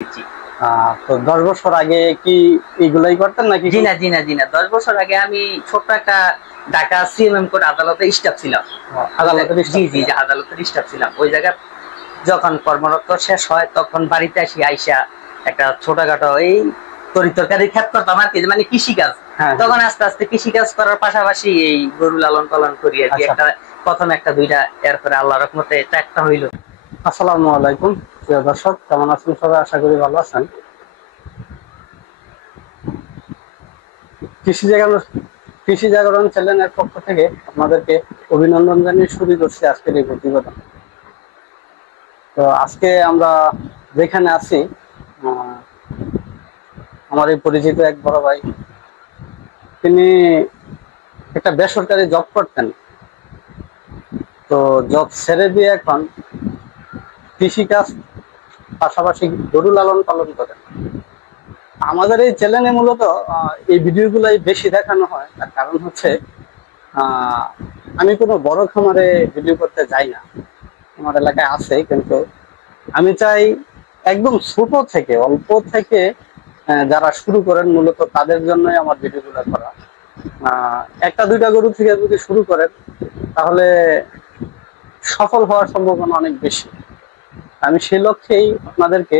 জি। তো 10 বছর আগে কি এগুলাই করতেন নাকি? জি না, জি না, জি না, 10 বছর আগে আমি ছোট্ট একটা ঢাকা সিএমএম কোর্ট আদালতে স্টাফ ছিলাম। আদালতের জি স্টাফ জি ছিলেন? জি, আদালতের স্টাফ ছিলাম। ওই জায়গায় যখন কর্মরত শেষ হয় তখন বাড়িতে আসি, আইসা একটা ছোটখাটো এই তরিতরকারির ক্ষেত করতাম আর কি, মানে কৃষিকাজ। হ্যাঁ, হ্যাঁ। তখন আস্তে আস্তে কৃষিকাজ করার পাশাপাশি এই গরু লালন পালন করি আর কি। আচ্ছা। একটা প্রথম একটা দুইটা, এরপরে আল্লাহ রহমতে চারটা হইলো। আসসালামু আলাইকুম প্রিয় দর্শক, কেমন আছেন সবাই? আশা করি ভালো আছেন। কৃষি জাগরণ কৃষি জাগরণ চ্যানেলের পক্ষ থেকে আপনাদেরকে অভিনন্দন জানিয়ে শুরু করছি আজকের এই প্রতিবেদন। তো আজকে আমরা যেখানে আছি, আহ, আমার এই পরিচিত এক বড় ভাই, তিনি একটা বেসরকারি জব করতেন। তো জব ছেড়ে দিয়ে এখন কৃষিকাজ পাশাপাশি গরু লালন পালন করেন। আমাদের এই চ্যানেলে মূলত এই ভিডিওগুলাই বেশি দেখানো হয়। তার কারণ হচ্ছে আহ, আমি কোনো বড় খামারে ভিডিও করতে যাই না। আমার এলাকায় আছে, কিন্তু আমি চাই একদম ছোট থেকে, অল্প থেকে যারা শুরু করেন মূলত তাদের জন্যই আমার ভিডিওগুলো করা। একটা দুইটা গরু থেকে যদি শুরু করেন তাহলে সফল হওয়ার সম্ভাবনা অনেক বেশি। আমি সেই লক্ষ্যেই আপনাদেরকে,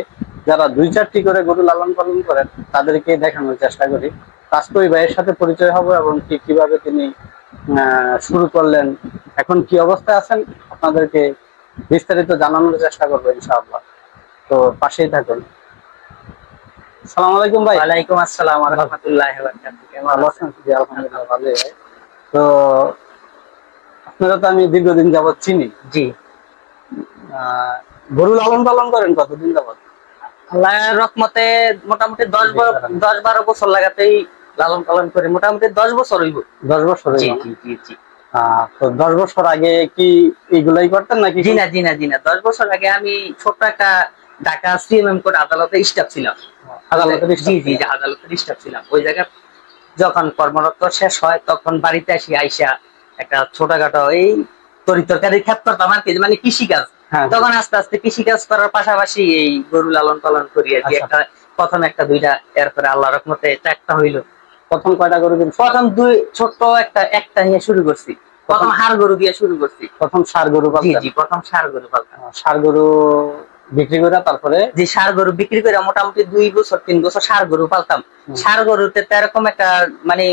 যারা দুই চারটি করে গরু লালন পালন করেন, তাদেরকে দেখানোর চেষ্টা করি। আজকে ওই ভাইয়ের সাথে পরিচয় হবো এবং কিভাবে তিনি শুরু করলেন, এখন কি অবস্থায় আছেন, আপনাদেরকে বিস্তারিত জানানোর চেষ্টা করবো ইনশাআল্লাহ। তো পাশেই থাকুন। সালাম আলাইকুম ভাই। ওয়ালাইকুম আসসালাম ওয়া রাহমাতুল্লাহি ওয়া বারাকাতুহু। কেমন ভালো আছেন? আছেন? জি, আলহামদুলিল্লাহ ভালোই ভাই। তো আপনারা তো আমি দীর্ঘদিন যাবৎ চিনি। জি। আহ গরু লালন পালন করেন কতদিন যাবৎ? আল্লাহর রহমতে মোটামুটি 10-12 বছর লাগাতেই লালন পালন করে, মোটামুটি 10 বছর হইব। 10 বছর জি হইল না? জি জি জি। তো 10 বছর আগে কি এগুলাই করতেন নাকি? জি না, জি না, জি না, 10 বছর আগে আমি ছোট্ট একটা ঢাকা সিএমএম কোর্ট আদালতে স্টাফ ছিলাম। আদালতের জি স্টাফ জি ছিলেন? জি, আদালতের স্টাফ ছিলাম। ওই জায়গায় যখন কর্মরত শেষ হয় তখন বাড়িতে আসি, আইসা একটা ছোটখাটো এই তরিতরকারির ক্ষেত করতাম আর কি, মানে কৃষিকাজ। হ্যাঁ, হ্যাঁ। তখন আস্তে আস্তে কৃষিকাজ করার পাশাপাশি এই গরু লালন পালন করি আর কি। আচ্ছা। একটা প্রথম একটা দুইটা, এরপরে আল্লাহ রহমতে চারটা হইলো। প্রথম কয়টা গরু কিনছেন? প্রথম দুই ছোট্ট একটা একটা নিয়ে শুরু করছি। প্রথম হাড় গরু দিয়ে শুরু করছি। প্রথম ষাঁড় গরু জি পালতেন? জি, প্রথম ষাড় গরু পালতাম। ষাঁড় গরু বিক্রি করে তারপরে? যে ষাড় গরু বিক্রি করে মোটামুটি 2 বছর 3 বছর ষাড় গরু পালতাম। ষাড় গরুতে তো এরকম একটা মানে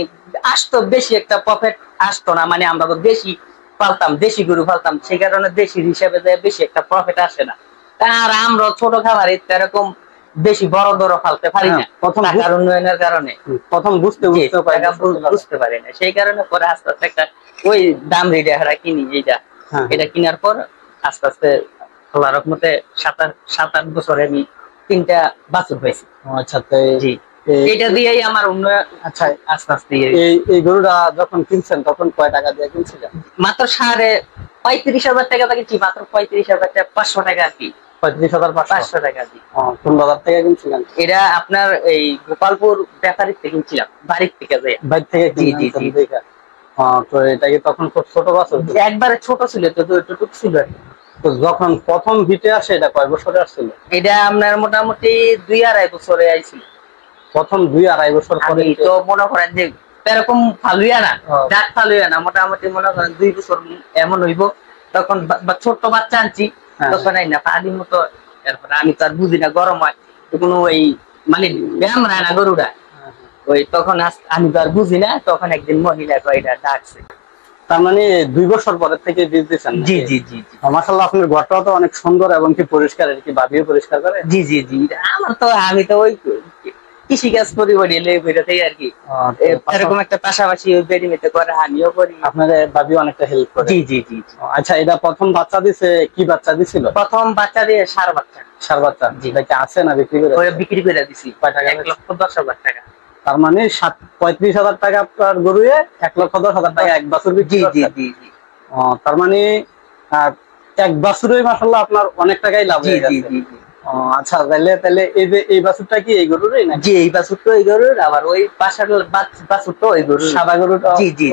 আসতো, বেশি একটা প্রফিট আসতো না, মানে আমরা তো দেশি পালতাম, দেশি গরু পালতাম, সেই কারণে দেশি হিসেবে বেশি একটা প্রফিট আসে না। আর আমরা ছোট খামারে এরকম বেশি বড় দরও ফালতে পারি না টাকার উন্নয়নের কারণে। প্রথম বুঝতে জি, বুঝতে পারি টাকা না। বুঝতে পারি না, সেই কারণে পরে আস্তে আস্তে একটা ওই দাম রেটে হারা কিনি যেটা, হ্যাঁ, এটা কেনার পর আস্তে আস্তে আল্লাহ রহমতে 7-8 বছরে আমি 3টা বাছুর পাইছি। আচ্ছা। তো জি, এটা দিয়েই আমার উন্নয়ন আচ্ছা, আস্তে আস্তে। এই গরুটা যখন কিনছেন তখন কয় টাকা দিয়ে কিনছিলেন? মাত্র 35,000 টাকা কিনছি, মাত্র 35,000 টাকা, 500 টাকা আর কি। 35,500? 500 টাকা। জি। কোন বাজার থেকে কিনছিলেন? এটা আপনার এই গোপালপুর ব্যাপারীর থেকে কিনছিলাম, বাড়ির থেকে যাই। বাইরে থেকে জি কিনে জি আনছেন জি। দেখে? তো এটা কি তখন খুব ছোট বাছুর? একবারে ছোট ছিল, তো এতটুকু ছিল আর কি। তো যখন প্রথম হিটে আসে এটা কয় বছরে আসছিল? এটা আপনার মোটামুটি 2-2.5 বছরে আইছিল। প্রথম 2-2.5 বছর পরে? আমি তো মনে করেন যে এরকম ফালুইয়া না, ডাক ফালুইয়া না, মোটামুটি মনে করেন 2 বছর এমন হইব। তখন ছোট্ট বাচ্চা আনছি, তখন এই না পানি মতো। এরপরে আমি তো আর বুঝি না, গরম হয় কোনো ওই মানে ব্যায়াম রায় না গরুটা। ওই তখন আমি তো আর বুঝি না, তখন একদিন মহিলা এটা ডাকছে। তার মানে 2 বছর পরের থেকে বীজ দিচ্ছেন? জি জি জি জি। মাশাআল্লাহ, আপনার ঘরটাও তো অনেক সুন্দর এবং কি পরিষ্কার। আর কি ভাবিও পরিষ্কার করে? জি জি জি। আমি তো ওই কৃষি কাজ করি বলি বেরোতেই আর কি। এরকম একটা পাশাপাশি ওই বেডিমেতে করে আমিও করি। আপনার ভাবি অনেকটা হেল্প করে? জি জি জি। আচ্ছা, এটা প্রথম বাচ্চা দিছে, কি বাচ্চা দিছিল? প্রথম বাচ্চা দিয়ে ষাঁড় বাচ্চা। ষাঁড় বাচ্চা? জি। এটা কি আছে না বিক্রি করে? ওরা বিক্রি করে দিছি। কয় টাকা? 1,10,000 টাকা। তার মানে 35,000 টাকা আপনার গরুয়ে 1,10,000 টাকা এক বছর বিক্রি জি জি করছেন? জি জি। তার মানে এক বছরে মাশাআল্লাহ আপনার অনেক টাকাই লাভ হয়ে গেছে। আচ্ছা, তাহলে এই যে এই বাছুরটা কি এই গরুরই না? জি, এই বাছুরটা এই গরুর, আবার ওই পাশের বাছুরটা ওই গরুর। সাদা গরুটা? জি জি।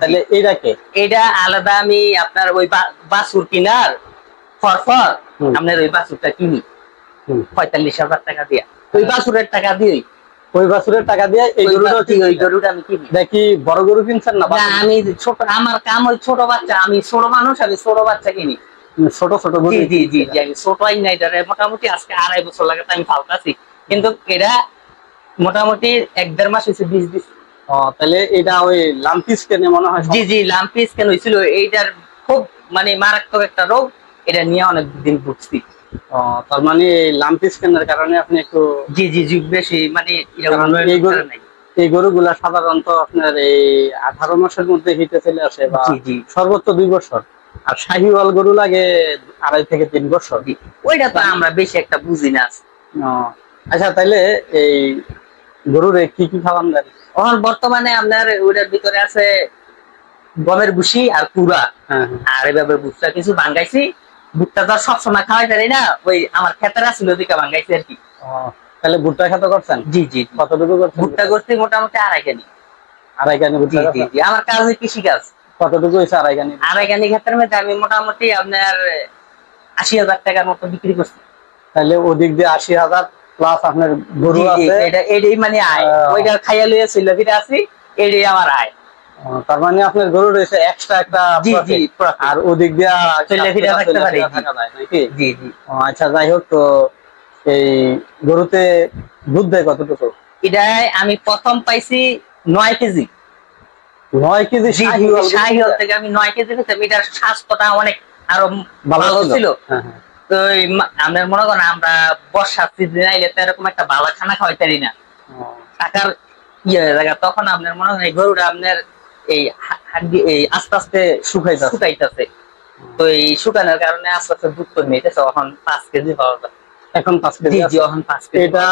তাহলে এইটা কে? এটা আলাদা। আমি আপনার ওই বাছুর কিনার পর আপনার ওই বাছুরটা কিনি। 45,000 টাকা দিয়া, ওই বাছুরের টাকা দিয়ে। ওই বাছুরের টাকা দিয়ে এই গরুটা ওই গরুটা আমি কিনি। দেখি বড় গরু কিনছেন না? না, আমি ছোট, আমার কাম ওই ছোট বাচ্চা, আমি ছোট মানুষ, আমি ছোট বাচ্চা কিনি। ছোট ছোট গরু? জি জি জি জি, আমি ছোট আইনাইটারে মোটামুটি আজকে 2.5 বছর লাগে আমি ফালতাছি, কিন্তু এটা মোটামুটি 1-1.5 মাস হয়েছে বীজ দিছি। তাহলে এটা ওই লাম্পিস কেনে মনে হয়? জি জি, লাম্পিস কেন হয়েছিল, এইটার খুব মানে মারাত্মক একটা রোগ, এটা নিয়ে অনেক দিন ভুগছি। তার মানে লাম্পিস কেনার কারণে আপনি একটু। জি জি জি, বেশি মানে এই গরুগুলা সাধারণত আপনার এই 18 মাসের মধ্যে হিটে চলে আসে, বা সর্বোচ্চ 2 বছর। আর শাহিওয়াল গরু লাগে 2.5 থেকে 3 বছর। ওইটা তো আমরা বেশি একটা বুঝি না। আচ্ছা, তাইলে এই গরুরে কি কি খাওয়ান দেন? এখন বর্তমানে আপনার ওইটার ভিতরে আছে গমের ভুসি আর কুড়া, আর এভাবে ভুট্টা কিছু ভাঙ্গাইছি। ভুট্টা তো সবসময় খাওয়াই পারি না, ওই আমার ক্ষেতের আছিল ওদিকে ভাঙ্গাইছি আর কি। তাহলে ভুট্টা খেতে করছেন? জি জি। কতটুকু করছেন? ভুট্টা করছি মোটামুটি 2.5 কানি। 2.5 কানি ভুট্টা? জি জি, আমার কাজ কৃষি কাজ। কতটুকু হয়েছে 2.5 কানি? 2.5 কানি ক্ষেতের মধ্যে আমি মোটামুটি আপনার 80,000 টাকার মতো বিক্রি করছি। তাহলে ওদিক দিয়ে 80,000 প্লাস আপনার গরু আছে। এটাই মানে আয়, ওইটা খাইয়া লইয়া ছিল ফিরে আসি, এটাই আমার আয়। তার মানে আপনার গরু রয়েছে এক্সট্রা একটা, আর ওদিক দিয়ে চলে ফিরে থাকতে পারি নাকি? জি জি। আচ্ছা, যাই হোক, তো এই গরুতে দুধ দেয় কতটুকু? এটাই আমি প্রথম পাইছি 9 কেজি। 9 কেজি? শাহিওয়াল থেকে আমি 9 কেজি পেতাম। এটার স্বাস্থ্যটা অনেক আরো ভালো ছিল। তো আমরা মনে করেন আমরা বর্ষার সিজনে আইলে তো এরকম একটা ভালো খানা খাওয়াইতে পারি না, টাকার ইয়ে হয়ে যায়। তখন আপনার মনে হয় গরুটা আপনার এই আস্তে আস্তে শুকাইতেছে। তো এই শুকানোর কারণে আস্তে আস্তে দুধ কমে যেতেছে। এখন 5 কেজি পাওয়া যায়। এখন 5 কেজি? জি, এখন 5 কেজি। এটা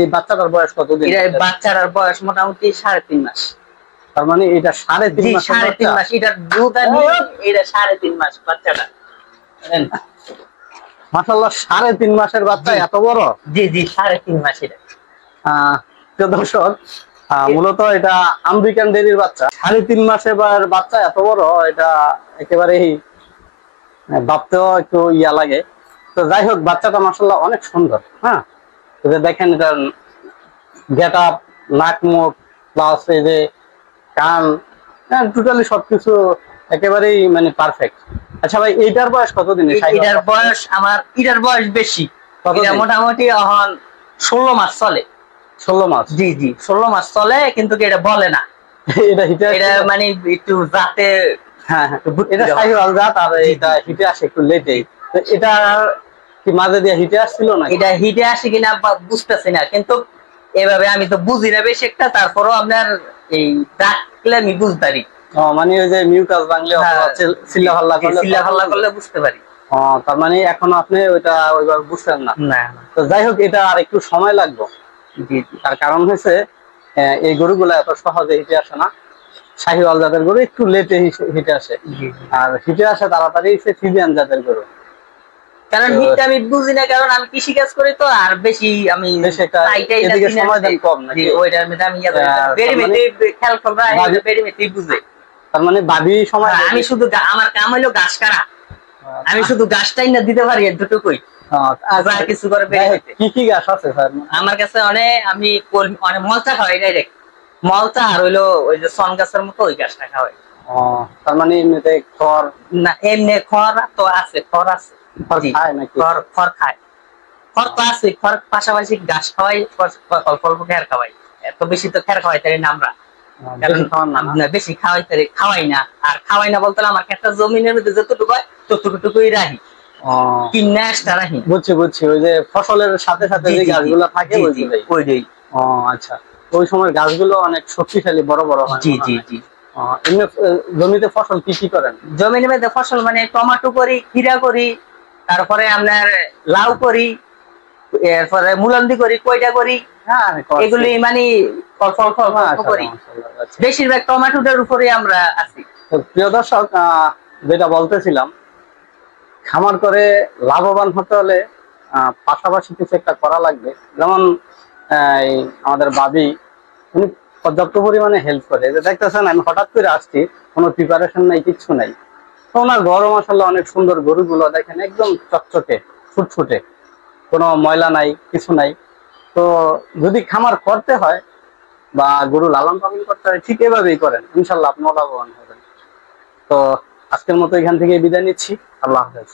এই বাচ্চাটার বয়স কতদিন? বাচ্চাটার বয়স মোটামুটি 3.5 মাস। তার মানে এটা 3.5 মাস? 3.5 মাস। এটার দুধ আর এটা 3.5 মাস বাচ্চাটা। মাশাআল্লাহ, 3.5 মাসের বাচ্চা এত বড়? জি জি, 3.5 মাস। এটা প্রিয় দর্শক, মূলত এটা আমেরিকান ডেরির বাচ্চা। 3.5 মাসের বাচ্চা এত বড়, এটা একেবারেই ভাবতেও একটু ইয়া লাগে। তো যাই হোক, বাচ্চাটা মাশাআল্লাহ অনেক সুন্দর। হ্যাঁ, দেখেন এটা গেট আপ, নাক মুখ প্লাস এই যে কান, টোটালি সবকিছু একেবারেই মানে পারফেক্ট। আচ্ছা ভাই, এইটার বয়স কতদিন? এটার বয়স এটার বয়স বেশি। এটা মোটামুটি এখন 16 মাস চলে। 16 মাস? জি জি, 16 মাস চলে, কিন্তু এটা বলে না। এটা মানে একটু জাতে। হ্যাঁ হ্যাঁ, এটা শাহিওয়াল জাত, আর এটা হিটে আসে একটু লেটে। তো এটা কি মাঝে দিয়ে হিটে আসছিল না? এটা হিটে আসে কিনা বুঝতেছি না, কিন্তু এভাবে আমি তো বুঝি না বেশি একটা। তারপরও আপনার এই ডাকলে আমি বুঝতে পারি। মানে ওই যে মিউকাস ভাঙলে, চিল্লাফাল্লা করলে বুঝতে পারি। তার মানে এখনো আপনি ওইটা ওইভাবে বুঝতেন না? তো যাই হোক, এটা আর একটু সময় লাগবে। তার কারণ হচ্ছে এই গরুগুলা এত সহজে হিটে আসে না। শাহিওয়াল জাতের গরু একটু লেটে হিটে আসে, আর হিটে আসে তাড়াতাড়ি ফ্রিজিয়ান জাতের গরু। কারণ হিটটা আমি বুঝি না, কারণ আমি কৃষি কাজ করি, তো আর বেশি আমি এদিকে সময় দেন কম নাকি? ওইটার মধ্যে আমি খেয়াল করবো, বুঝে। তার মানে বাদি সময় আমি শুধু আমার কাম হইলো ঘাস কাটা। আমি শুধু ঘাসটাই না দিতে পারি, এতটুকুই। কিছু করে কি কি ঘাস আছে স্যার আমার কাছে? আমি মলচা খাওয়াই ডাইরেক্ট, মলচা, আর হইলো ওই যে সন গাছের মতো ওই ঘাসটা খাওয়াই। তার মানে এমনিতে খড় না? এমনি খড় তো আছে, খড় আছে। খড় খায়, খড় তো আছে। খড় পাশাপাশি ঘাস খাওয়াই, অল্প অল্প খের খাওয়াই। এত বেশি তো খের খাওয়াইতে পারি না আমরা, বেশি খাওয়াই না। আর খাওয়াই না বলতে আমার একটা জমিনের মধ্যে যতটুকু হয় ততটুকুই রাখি, কিনা একটা রাখি। বুঝছি বুঝছি, ওই যে ফসলের সাথে সাথে যে গাছগুলো থাকে ওইটাই। আচ্ছা, ওই সময় গাছগুলো অনেক শক্তিশালী, বড় বড় হয়। জি জি জি। এমনি জমিতে ফসল কি কি করেন? জমির মধ্যে ফসল মানে টমেটো করি, খিরা করি, তারপরে আপনার লাউ করি, এরপরে মুলান্দি করি, কয়টা করি। এগুলি মানে ফল করি। বেশিরভাগ টমেটোটার উপরে আমরা আছি। প্রিয় দর্শক, যেটা বলতেছিলাম, খামার করে লাভবান হতে হলে পাশাপাশি কিছু একটা করা লাগবে। যেমন আমাদের বাবি, উনি পর্যাপ্ত পরিমাণে হেল্প করে। দেখতেছেন আমি হঠাৎ করে আসছি, কোনো প্রিপারেশন নাই, কিচ্ছু নাই। তো ওনার গরম আসলে অনেক সুন্দর, গরুগুলো দেখেন একদম চকচকে ফুটফুটে। কোনো ময়লা নাই, কিছু নাই। তো যদি খামার করতে হয় বা গরু লালন পালন করতে হয়, ঠিক এভাবেই করেন, ইনশাল্লাহ আপনি লাভবান হবেন। তো আজকের মতো এখান থেকে বিদায় নিচ্ছি। আল্লাহ হাফেজ।